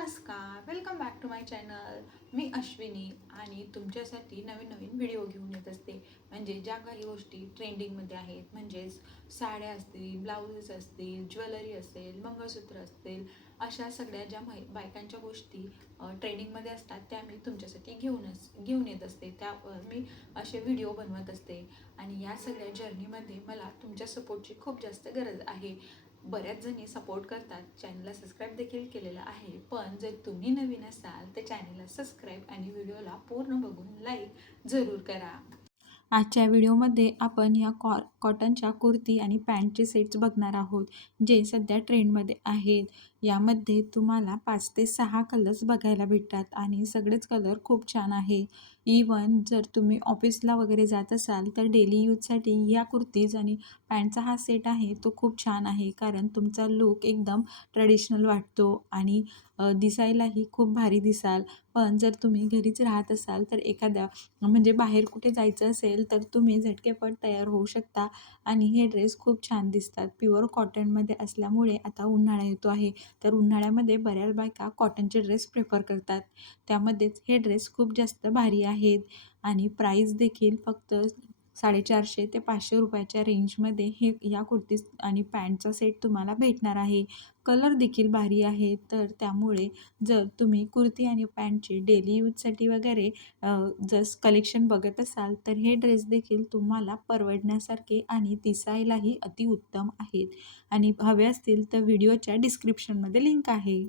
नमस्कार, welcome back to my channel. मी अश्विनी आणि तुमच्यासाठी नवीन नवीन व्हिडिओ घेऊन येत असते. म्हणजे ज्या काही गोष्टी ट्रेंडिंगमध्ये आहेत, म्हणजेच साड्या असतील, ब्लाउजेस असतील, ज्वेलरी असेल, मंगळसूत्र असतील, अशा सगळ्या ज्या बायकांच्या गोष्टी ट्रेंडिंगमध्ये असतात त्या मी तुमच्यासाठी घेऊन येत असते. त्यावर मी असे व्हिडिओ बनवत असते आणि या सगळ्या जर्नीमध्ये मला तुमच्या सपोर्टची खूप जास्त गरज आहे. बऱ्याच जणी सपोर्ट करतात, चॅनलला सबस्क्राईब देखील केलेलं आहे. पण जर तुम्ही नवीन असाल तर चॅनलला सबस्क्राईब आणि व्हिडिओला पूर्ण बघून लाईक जरूर करा. आजच्या व्हिडिओमध्ये आपण या कॉटनच्या कुर्ती आणि पॅन्टचे सेट्स बघणार आहोत, जे सध्या ट्रेंडमध्ये आहेत. यामध्ये तुम्हाला 5 ते 6 कलर्स बघायला भेटतात आणि सगळेच कलर खूप छान आहे. इवन जर तुम्ही ऑफिसला वगैरे जात असाल तर डेली यूजसाठी या कुर्तीज आणि पॅन्टचा हा सेट आहे तो खूप छान आहे, कारण तुमचा लूक एकदम ट्रेडिशनल वाटतो आणि दिसायलाही खूप भारी दिसाल. पण जर तुम्ही घरीच राहत असाल तर एखाद्या म्हणजे बाहेर कुठे जायचं असेल तर तुम्ही झटकेपट तयार होऊ शकता आणि हे ड्रेस खूप छान दिसतात. प्युअर कॉटनमध्ये असल्यामुळे आता उन्हाळा येतो आहे, तर उन्हाळ्यामध्ये बऱ्याच बायका कॉटनचे ड्रेस प्रेफर करतात. त्यामध्येच हे ड्रेस खूप जास्त भारी आहेत आणि प्राईस देखील फक्त 450 ते 500 रुपयाच्या रेंजमध्ये हे या कुर्तीज आणि पॅन्टचा सेट तुम्हाला भेटणार आहे. कलर देखील भारी आहे, तर त्यामुळे जर तुम्ही कुर्ती आणि पॅन्टचे डेली यूजसाठी वगैरे जर कलेक्शन बघत असाल तर हे ड्रेस देखील तुम्हाला परवडण्यासारखे आणि दिसायलाही अतिउत्तम आहेत. आणि हवे असतील तर व्हिडिओच्या डिस्क्रिप्शनमध्ये लिंक आहे.